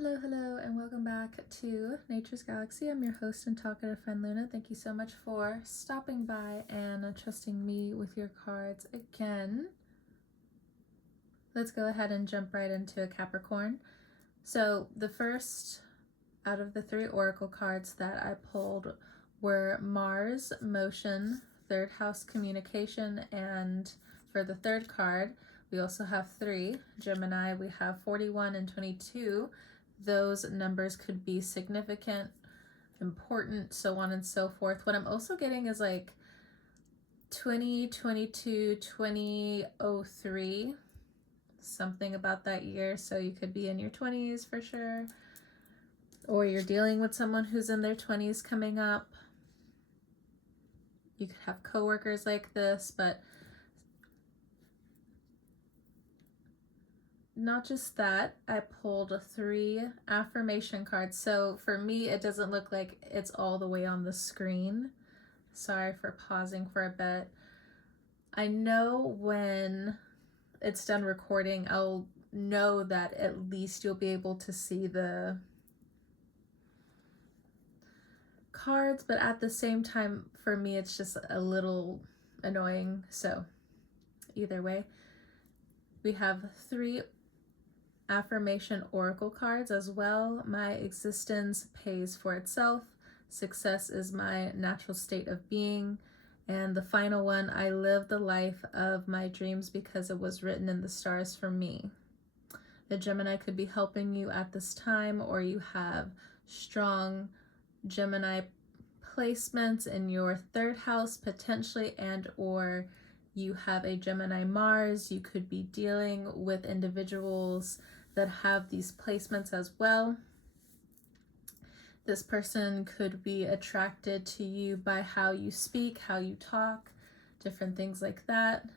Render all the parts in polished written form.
Hello, and welcome back to Nature's Galaxy. I'm your host and talkative friend Luna. Thank you so much for stopping by and trusting me with your cards again. Let's go ahead and jump right into a Capricorn. So the first out of the three oracle cards that I pulled were Mars, Motion, Third House Communication, and for the third card, we also have three. Gemini, we have 41 and 22. Those numbers could be significant, important, so on and so forth. What I'm also getting is like 2022, 2003, something about that year. So you could be in your 20s for sure, or you're dealing with someone who's in their 20s coming up. You could have coworkers like this, but not just that, I pulled three affirmation cards. So for me, it doesn't look like it's all the way on the screen. Sorry for pausing for a bit. I know when it's done recording, I'll know that at least you'll be able to see the cards, but at the same time, for me, it's just a little annoying. So either way, we have three affirmation oracle cards as well. My existence pays for itself. Success is my natural state of being. And the final one, I live the life of my dreams because it was written in the stars for me. The Gemini could be helping you at this time, or you have strong Gemini placements in your third house potentially, and or you have a Gemini Mars. You could be dealing with individuals that have these placements as well. This person could be attracted to you by how you speak, how you talk, different things like that.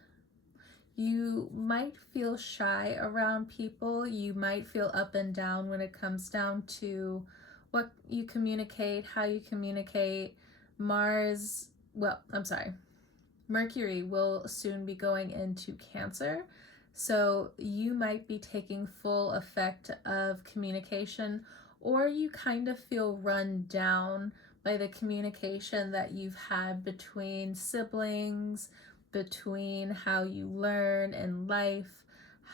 You might feel shy around people. You might feel up and down when it comes down to what you communicate, how you communicate. Mercury will soon be going into Cancer. So you might be taking full effect of communication, or you kind of feel run down by the communication that you've had between siblings, between how you learn in life,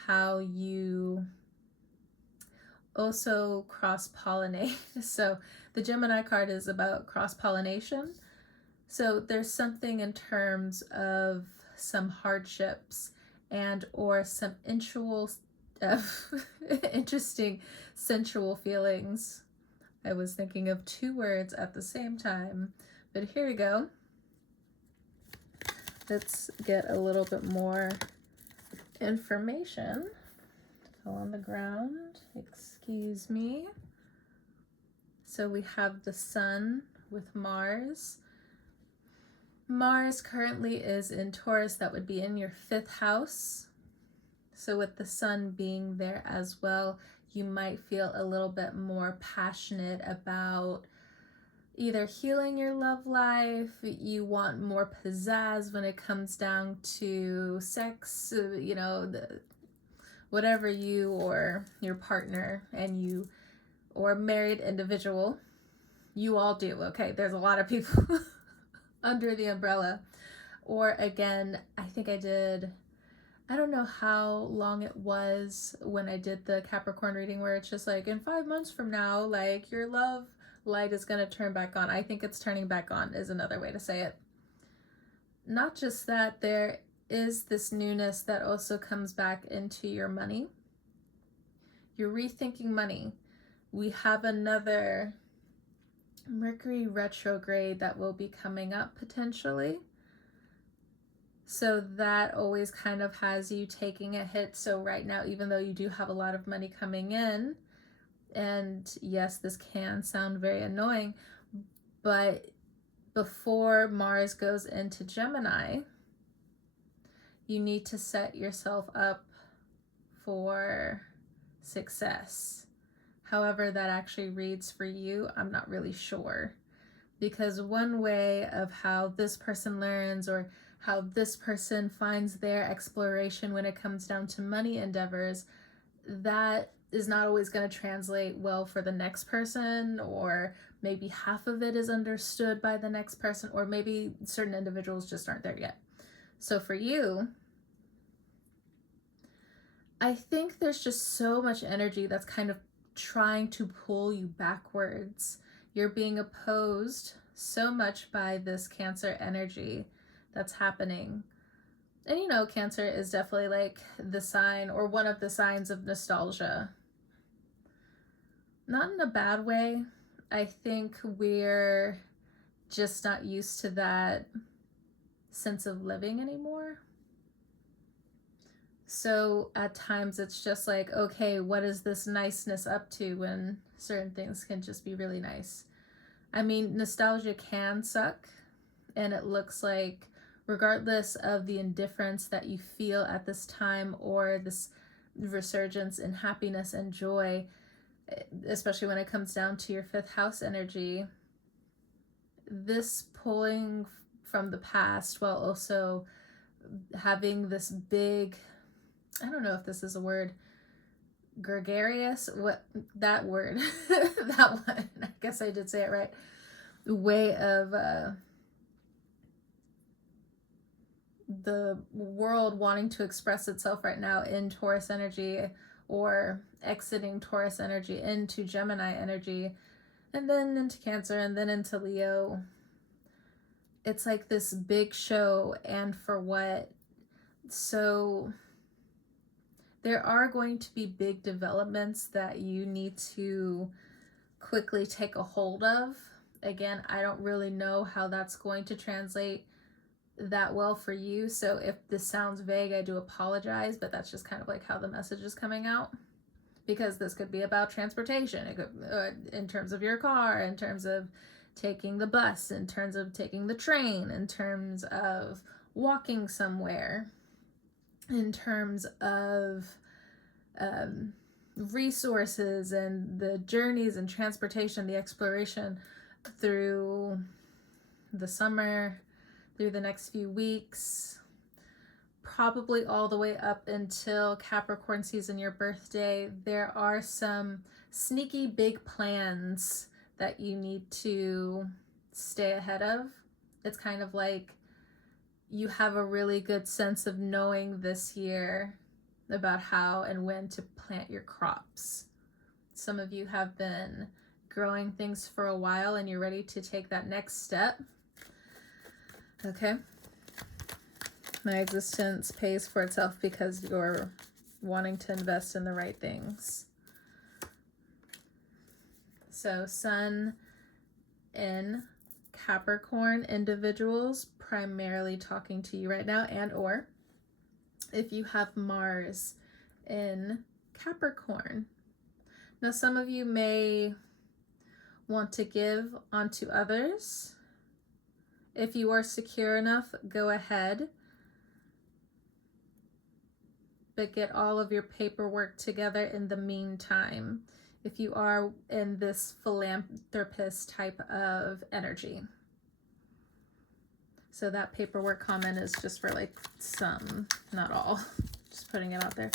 how you also cross-pollinate. So the Gemini card is about cross-pollination. So there's something in terms of some hardships and or some interesting sensual feelings. I was thinking of two words at the same time, but here we go. Let's get a little bit more information. Go on the ground, excuse me. So we have the Sun with Mars. Mars currently is in Taurus. That would be in your 5th house. So with the Sun being there as well, you might feel a little bit more passionate about either healing your love life. You want more pizzazz when it comes down to sex, whatever you or your partner and you or married individual, you all do, okay? There's a lot of people under the umbrella. Or again, I think I don't know how long it was when I did the Capricorn reading where it's just like in 5 months from now, like your love light is going to turn back on. I think it's turning back on is another way to say it. Not just that, there is this newness that also comes back into your money. You're rethinking money. We have another Mercury retrograde that will be coming up potentially. So that always kind of has you taking a hit. So right now, even though you do have a lot of money coming in, and yes, this can sound very annoying, but before Mars goes into Gemini, you need to set yourself up for success. However that actually reads for you, I'm not really sure. Because one way of how this person learns or how this person finds their exploration when it comes down to money endeavors, that is not always going to translate well for the next person, or maybe half of it is understood by the next person, or maybe certain individuals just aren't there yet. So for you, I think there's just so much energy that's kind of trying to pull you backwards. You're being opposed so much by this Cancer energy that's happening. And you know, Cancer is definitely like the sign, or one of the signs of nostalgia. Not in a bad way. I think we're just not used to that sense of living anymore. So at times it's just like, okay, what is this niceness up to when certain things can just be really nice? I mean, nostalgia can suck, and it looks like, regardless of the indifference that you feel at this time, or this resurgence in happiness and joy, especially when it comes down to your 5th house energy, this pulling from the past while also having this big, I don't know if this is a word, gregarious, what that word, that one, I guess I did say it right, way of the world wanting to express itself right now in Taurus energy, or exiting Taurus energy into Gemini energy, and then into Cancer, and then into Leo. It's like this big show, and for what? So there are going to be big developments that you need to quickly take a hold of. Again, I don't really know how that's going to translate that well for you, so if this sounds vague, I do apologize, but that's just kind of like how the message is coming out, because this could be about transportation. It could, in terms of your car, in terms of taking the bus, in terms of taking the train, in terms of walking somewhere, in terms of resources and the journeys and transportation, the exploration through the summer, through the next few weeks, probably all the way up until Capricorn season, your birthday. There are some sneaky big plans that you need to stay ahead of. It's kind of like you have a really good sense of knowing this year about how and when to plant your crops. Some of you have been growing things for a while, and you're ready to take that next step. Okay. My existence pays for itself because you're wanting to invest in the right things. So Sun in Capricorn individuals primarily talking to you right now, and or if you have Mars in Capricorn. Now, some of you may want to give onto others. If you are secure enough, go ahead, but get all of your paperwork together in the meantime, if you are in this philanthropist type of energy. So that paperwork comment is just for like some, not all, just putting it out there.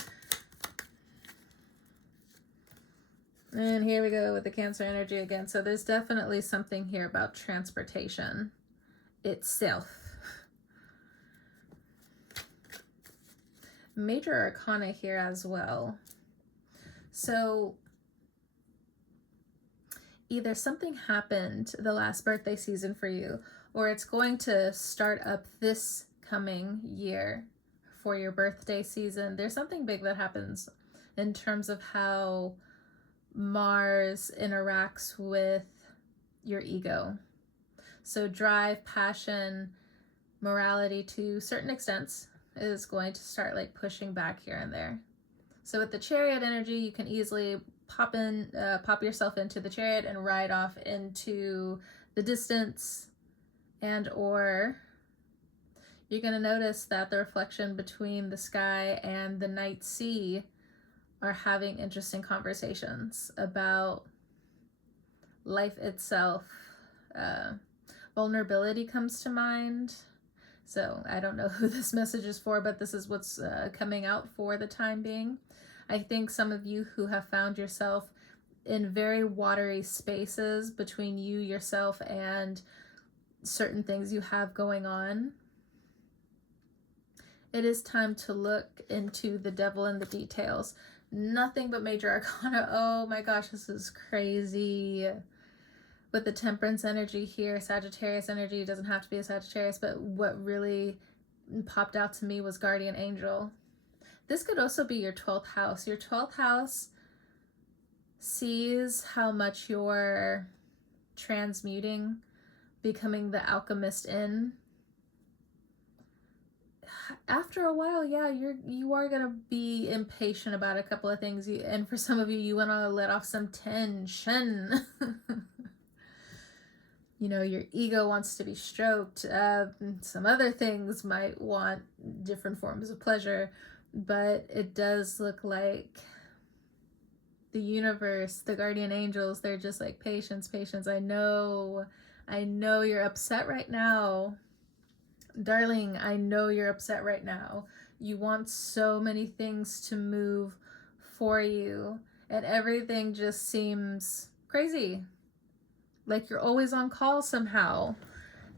And here we go with the Cancer energy again. So there's definitely something here about transportation itself. Major arcana here as well. So either something happened the last birthday season for you, or it's going to start up this coming year for your birthday season. There's something big that happens in terms of how Mars interacts with your ego. So drive, passion, morality to certain extents is going to start like pushing back here and there. So with the Chariot energy, you can easily pop yourself into the Chariot and ride off into the distance, and or you're going to notice that the reflection between the sky and the night sea are having interesting conversations about life itself. Vulnerability comes to mind. So I don't know who this message is for, but this is what's coming out for the time being. I think some of you who have found yourself in very watery spaces between you, yourself, and certain things you have going on, it is time to look into the devil in the details. Nothing but major arcana. Oh my gosh, this is crazy. With the temperance energy here, Sagittarius energy, doesn't have to be a Sagittarius, but what really popped out to me was guardian angel. This could also be your 12th house. Your 12th house sees how much you're transmuting, becoming the alchemist in. After a while, yeah, you are gonna be impatient about a couple of things, and for some of you, you want to let off some tension. You know, your ego wants to be stroked. Some other things might want different forms of pleasure, but it does look like the universe, the guardian angels, they're just like, patience, patience. I know you're upset right now. Darling, I know you're upset right now. You want so many things to move for you, and everything just seems crazy. Like you're always on call somehow,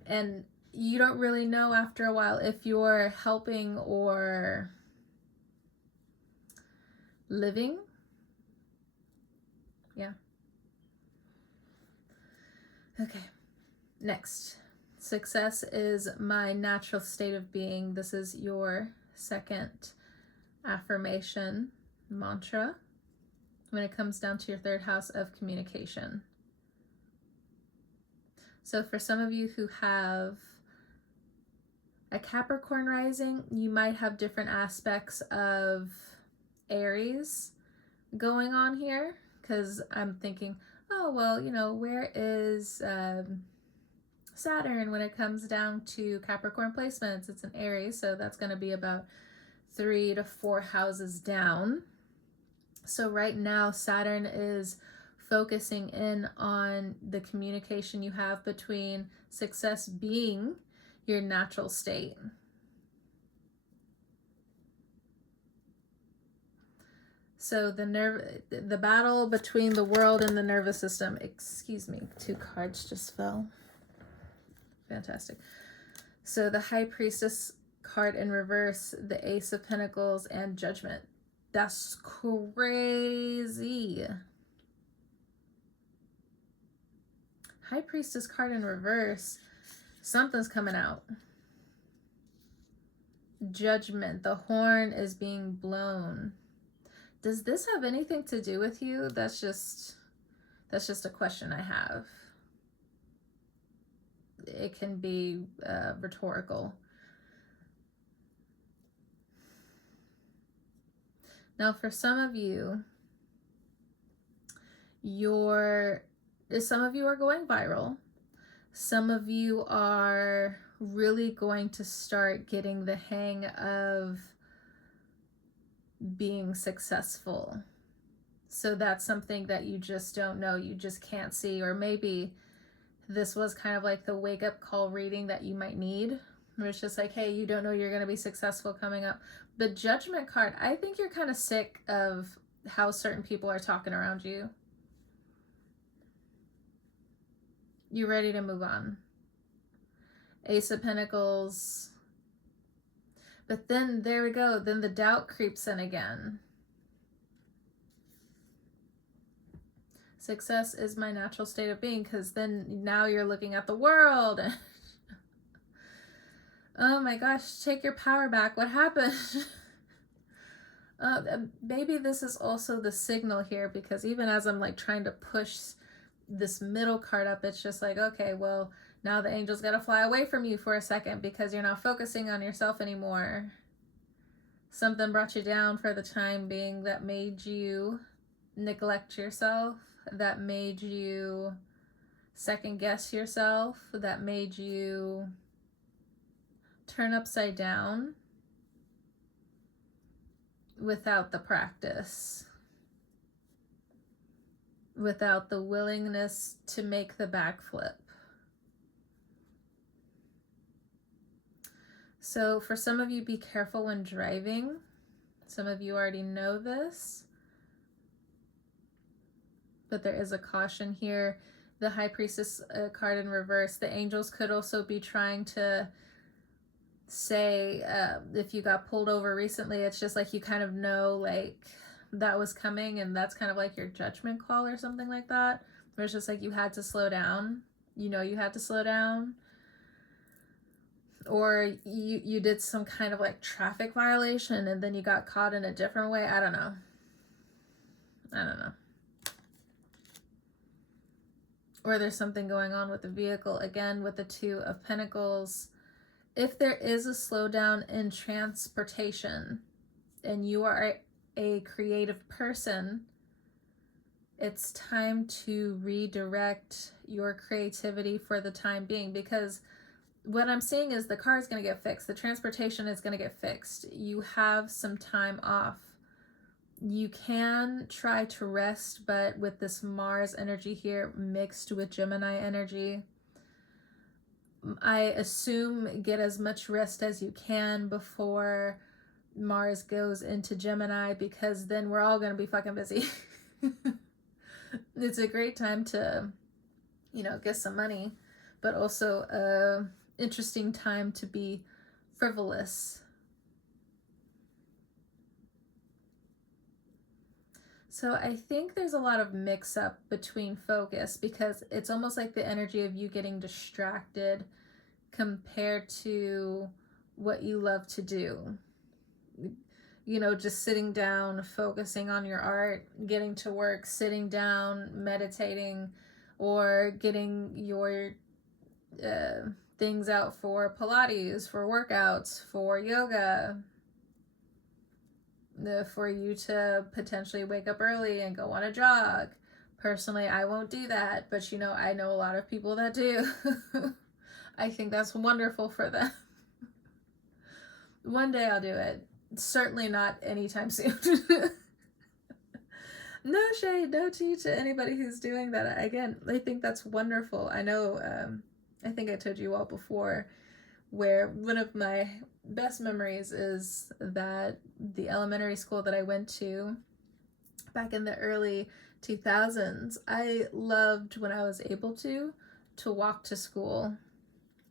and you don't really know after a while if you're helping or living. Yeah. Okay. Next. Success is my natural state of being. This is your second affirmation mantra when it comes down to your third house of communication. So for some of you who have a Capricorn rising, you might have different aspects of Aries going on here, because I'm thinking, oh, well, you know, where is Saturn when it comes down to Capricorn placements? It's an Aries, so that's going to be about 3 to 4 houses down. So right now, Saturn is focusing in on the communication you have between success being your natural state. So the battle between the world and the nervous system. Excuse me, 2 cards just fell. Fantastic. So the High Priestess card in reverse, the Ace of Pentacles, and Judgment. That's crazy. High Priestess card in reverse. Something's coming out. Judgment. The horn is being blown. Does this have anything to do with you? That's just a question I have. It can be rhetorical. Now, for some of you, some of you are going viral. Some of you are really going to start getting the hang of being successful. So that's something that you just don't know, you just can't see, or maybe this was kind of like the wake-up call reading that you might need, where it's just like, hey, you don't know you're going to be successful coming up. The Judgment card, I think you're kind of sick of how certain people are talking around you. You're ready to move on. Ace of Pentacles. But then, there we go, then the doubt creeps in again. Success is my natural state of being, because then now you're looking at the world. Oh my gosh, take your power back. What happened? Maybe this is also the signal here, because even as I'm like trying to push this middle card up, it's just like, okay, well, now the angels got to fly away from you for a second because you're not focusing on yourself anymore. Something brought you down for the time being that made you neglect yourself, that made you second guess yourself, that made you turn upside down without the practice, without the willingness to make the backflip. So for some of you, be careful when driving. Some of you already know this, but there is a caution here. The High Priestess card in reverse. The angels could also be trying to say, if you got pulled over recently, it's just like you kind of know like that was coming, and that's kind of like your judgment call or something like that, where it's just like you had to slow down. You know you had to slow down. Or you did some kind of like traffic violation and then you got caught in a different way. I don't know. Or there's something going on with the vehicle. Again, with the Two of Pentacles. If there is a slowdown in transportation and you are a creative person, it's time to redirect your creativity for the time being, because what I'm seeing is the car is going to get fixed. The transportation is going to get fixed. You have some time off. You can try to rest, but with this Mars energy here mixed with Gemini energy, I assume get as much rest as you can before Mars goes into Gemini, because then we're all going to be fucking busy. It's a great time to, get some money, but also a interesting time to be frivolous. So I think there's a lot of mix up between focus, because it's almost like the energy of you getting distracted compared to what you love to do. Just sitting down, focusing on your art, getting to work, sitting down, meditating, or getting your things out for Pilates, for workouts, for yoga, for you to potentially wake up early and go on a jog. Personally, I won't do that, but I know a lot of people that do. I think that's wonderful for them. One day I'll do it. Certainly not anytime soon. No shade, no tea to anybody who's doing that. Again, I think that's wonderful. I know, I think I told you all before, where one of my best memories is that the elementary school that I went to back in the early 2000s, I loved when I was able to walk to school.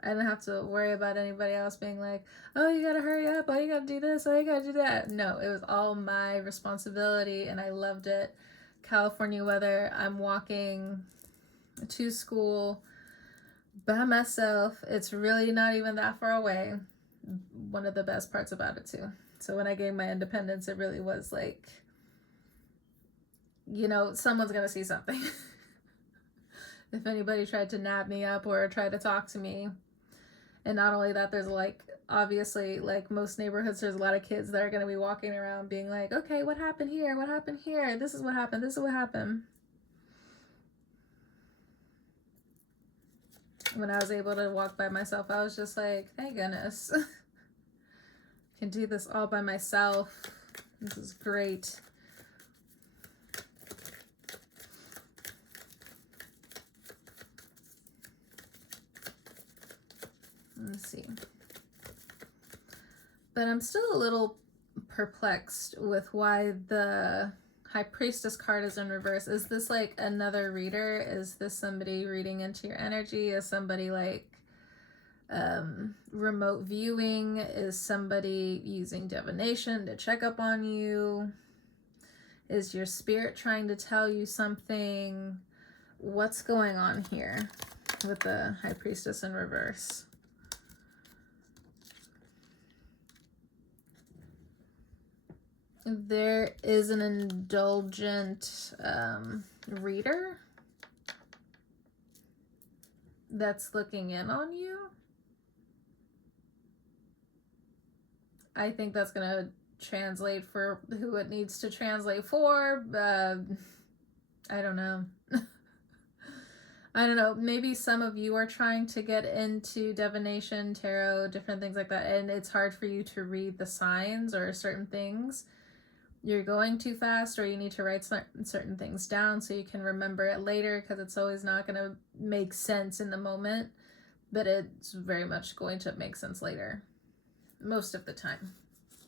I didn't have to worry about anybody else being like, oh, you gotta hurry up, oh, you gotta do this, oh, you gotta do that. No, it was all my responsibility, and I loved it. California weather, I'm walking to school by myself. It's really not even that far away. One of the best parts about it too. So when I gained my independence, it really was like, someone's gonna see something. If anybody tried to nab me up or try to talk to me. And not only that, there's obviously, most neighborhoods, there's a lot of kids that are going to be walking around being like, okay, what happened here? What happened here? This is what happened. This is what happened. When I was able to walk by myself, I was just like, thank goodness. I can do this all by myself. This is great. Let's see. But I'm still a little perplexed with why the High Priestess card is in reverse. Is this like another reader? Is this somebody reading into your energy? Is somebody remote viewing? Is somebody using divination to check up on you? Is your spirit trying to tell you something? What's going on here with the High Priestess in reverse? There is an indulgent reader that's looking in on you. I think that's going to translate for who it needs to translate for. I don't know. I don't know. Maybe some of you are trying to get into divination, tarot, different things like that, and it's hard for you to read the signs or certain things. You're going too fast, or you need to write certain things down so you can remember it later, because it's always not going to make sense in the moment, but it's very much going to make sense later, most of the time.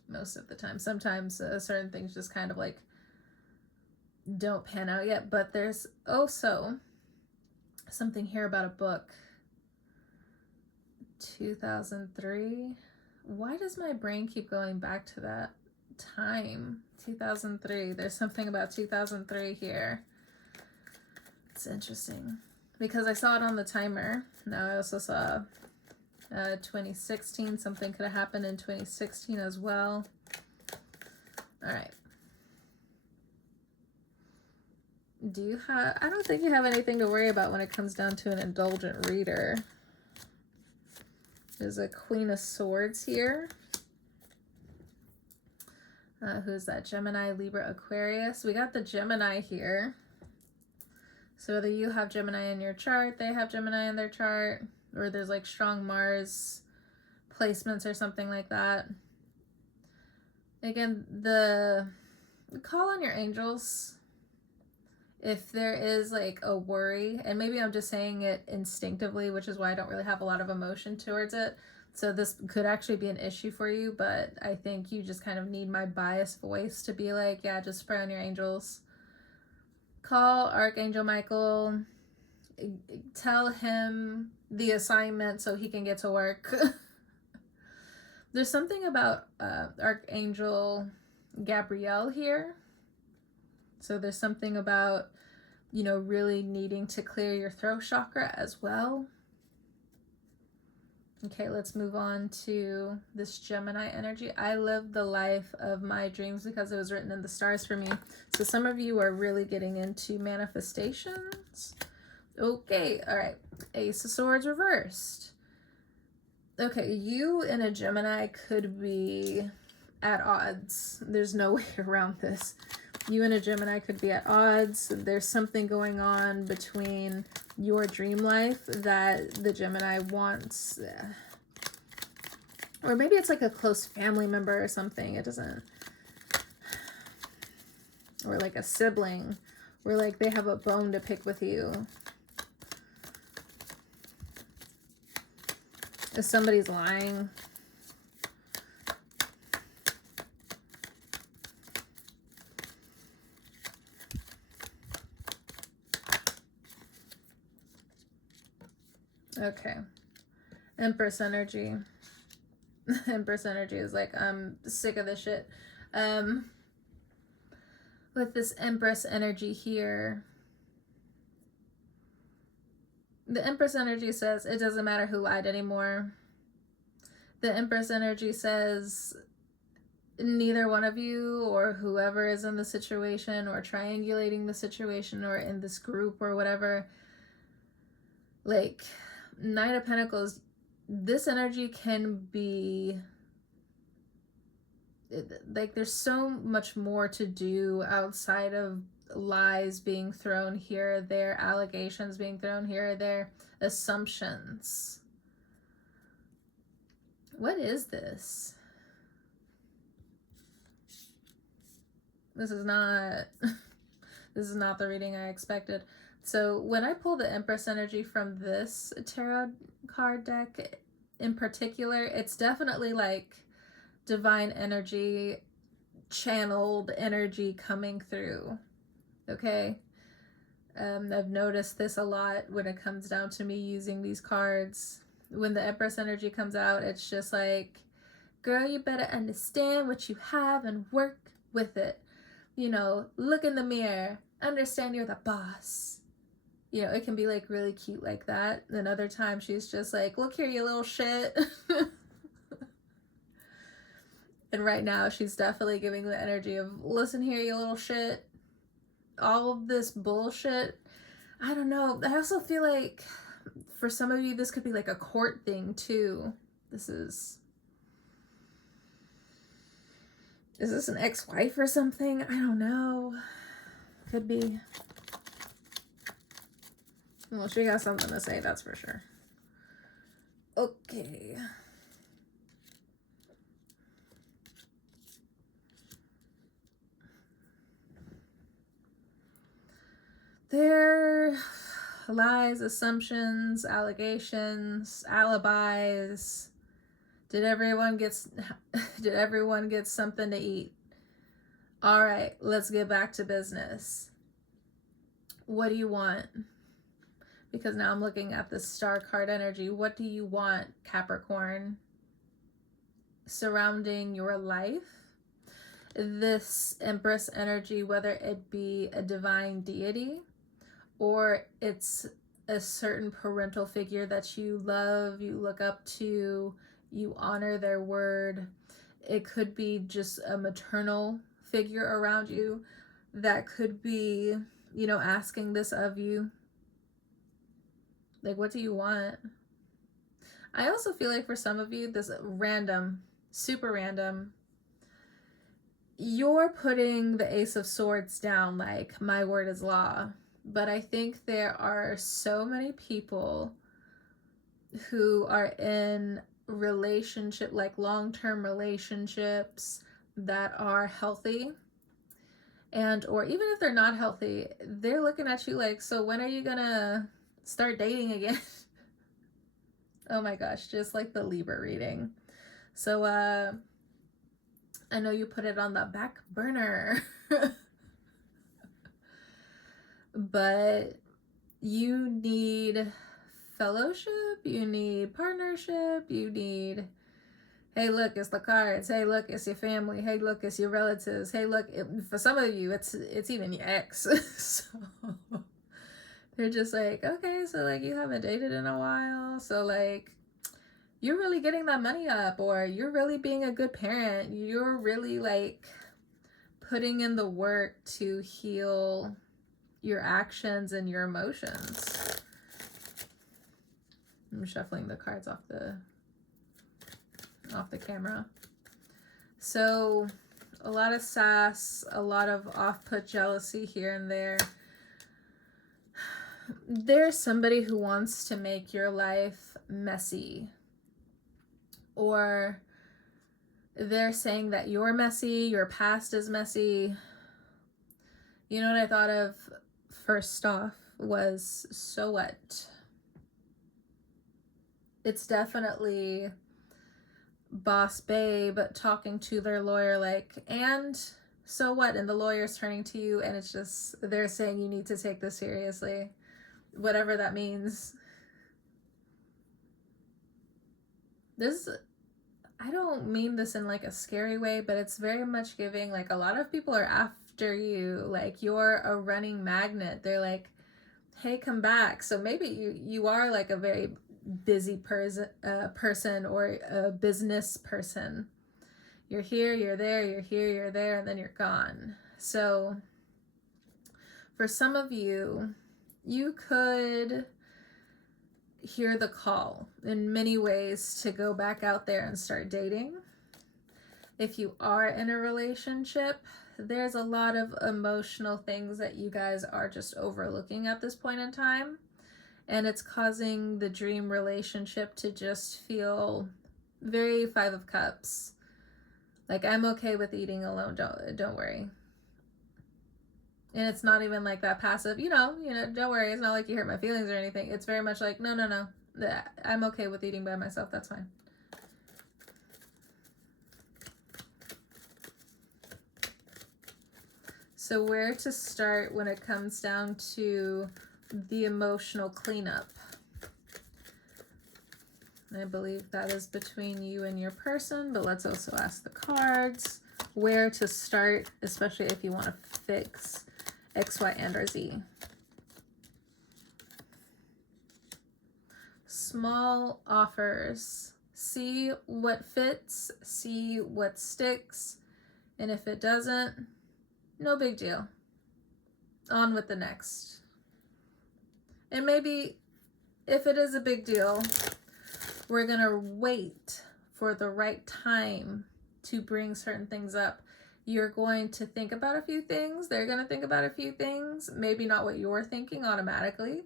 most of the time. Sometimes certain things just kind of like don't pan out yet, but there's also something here about a book. 2003. Why does my brain keep going back to that time? 2003. There's something about 2003 here. It's interesting because I saw it on the timer. Now I also saw 2016. Something could have happened in 2016 as well. All right. Do you have, I don't think you have anything to worry about when it comes down to an indulgent reader. There's a Queen of Swords here. Who's that? Gemini, Libra, Aquarius. We got the Gemini here. So whether you have Gemini in your chart, they have Gemini in their chart, or there's like strong Mars placements or something like that. Again, call on your angels. If there is like a worry, and maybe I'm just saying it instinctively, which is why I don't really have a lot of emotion towards it. So this could actually be an issue for you, but I think you just kind of need my biased voice to be like, yeah, just pray on your angels. Call Archangel Michael, tell him the assignment so he can get to work. There's something about Archangel Gabriel here. So there's something about, you know, really needing to clear your throat chakra as well. Okay, let's move on to this Gemini energy. I live the life of my dreams because it was written in the stars for me. So some of you are really getting into manifestations. Okay, all right. Ace of Swords reversed. Okay, you and a Gemini could be at odds. There's no way around this. You and a Gemini could be at odds. There's something going on between your dream life that the Gemini wants. Or maybe it's like a close family member or something. It doesn't. Or like a sibling. Or like they have a bone to pick with you. If somebody's lying. Okay. Empress energy. Empress energy is like, I'm sick of this shit. With this Empress energy here, the Empress energy says it doesn't matter who lied anymore. The Empress energy says neither one of you or whoever is in the situation or triangulating the situation or in this group or whatever, like Knight of Pentacles, this energy can be like, there's so much more to do outside of lies being thrown here or there, allegations being thrown here or there, assumptions. What is this? This is not the reading I expected. So when I pull the Empress energy from this tarot card deck in particular, it's definitely like divine energy, channeled energy coming through. Okay? I've noticed this a lot when it comes down to me using these cards. When the Empress energy comes out, it's just like, girl, you better understand what you have and work with it. You know, look in the mirror, understand you're the boss. You know, it can be like really cute like that. And other times she's just like, look here, you little shit. And right now she's definitely giving the energy of, listen here, you little shit. All of this bullshit. I don't know. I also feel like for some of you, this could be like a court thing too. Is this an ex-wife or something? I don't know. Could be. Well, she got something to say, that's for sure. Okay. There lies, assumptions, allegations, alibis, Did everyone get something to eat? All right, let's get back to business. What do you want? Because now I'm looking at the star card energy. What do you want, Capricorn, surrounding your life? This Empress energy, whether it be a divine deity or it's a certain parental figure that you love, you look up to, you honor their word. It could be just a maternal figure around you that could be, you know, asking this of you. Like, what do you want? I also feel like for some of you, this random, super random, you're putting the Ace of Swords down like my word is law. But I think there are so many people who are in relationship, like long-term relationships that are healthy, and or even if they're not healthy, they're looking at you like, so when are you gonna start dating again? Oh my gosh, just like the Libra reading. So I know you put it on the back burner. But you need fellowship, you need partnership, you need, hey look, it's the cards, hey look, it's your family, hey look, it's your relatives, hey look, for some of you it's even your ex. So they're just like, okay, so like you haven't dated in a while, so like you're really getting that money up, or you're really being a good parent, you're really like putting in the work to heal your actions and your emotions. I'm shuffling the cards off the camera. So a lot of sass, a lot of off-put jealousy here and there. There's somebody who wants to make your life messy, or they're saying that you're messy, your past is messy. You know what I thought of first off was, so what? It's definitely boss babe talking to their lawyer like, and so what? And the lawyer's turning to you and it's just, they're saying you need to take this seriously, whatever that means. This, I don't mean this in like a scary way, but it's very much giving like a lot of people are after you, like you're a running magnet. They're like, hey, come back. So maybe you are like a very busy person or a business person. You're here, you're there, you're here, you're there, and then you're gone. So for some of you, you could hear the call in many ways to go back out there and start dating. If you are in a relationship, there's a lot of emotional things that you guys are just overlooking at this point in time. And it's causing the dream relationship to just feel very Five of Cups. Like, I'm okay with eating alone, don't worry. And it's not even like that passive, you know, don't worry, it's not like you hurt my feelings or anything. It's very much like, no, I'm okay with eating by myself, that's fine. So where to start when it comes down to the emotional cleanup? I believe that is between you and your person, but let's also ask the cards where to start, especially if you want to fix X, Y, and or Z. Small offers. See what fits, see what sticks, and if it doesn't, no big deal. On with the next. And maybe if it is a big deal, we're gonna wait for the right time to bring certain things up. You're going to think about a few things. They're going to think about a few things. Maybe not what you're thinking automatically.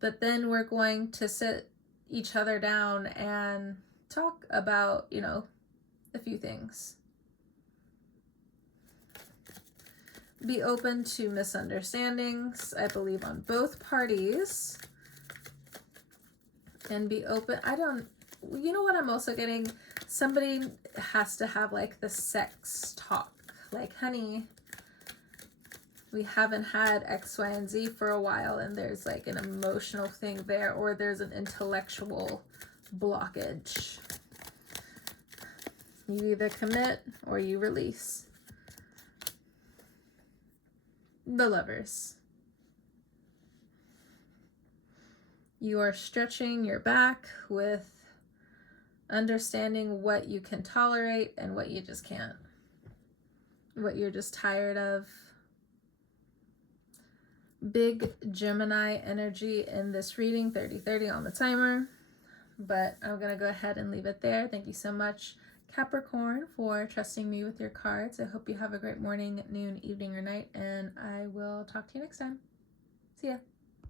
But then we're going to sit each other down and talk about, a few things. Be open to misunderstandings, I believe, on both parties. And be open. you know what I'm also getting? Somebody has to have like the sex talk. Like, honey, we haven't had X, Y, and Z for a while, and there's like an emotional thing there, or there's an intellectual blockage. You either commit or you release. The Lovers. You are stretching your back with understanding what you can tolerate and what you just can't. What you're just tired of. Big Gemini energy in this reading, 30-30 on the timer. But I'm going to go ahead and leave it there. Thank you so much, Capricorn, for trusting me with your cards. I hope you have a great morning, noon, evening, or night, and I will talk to you next time. See ya.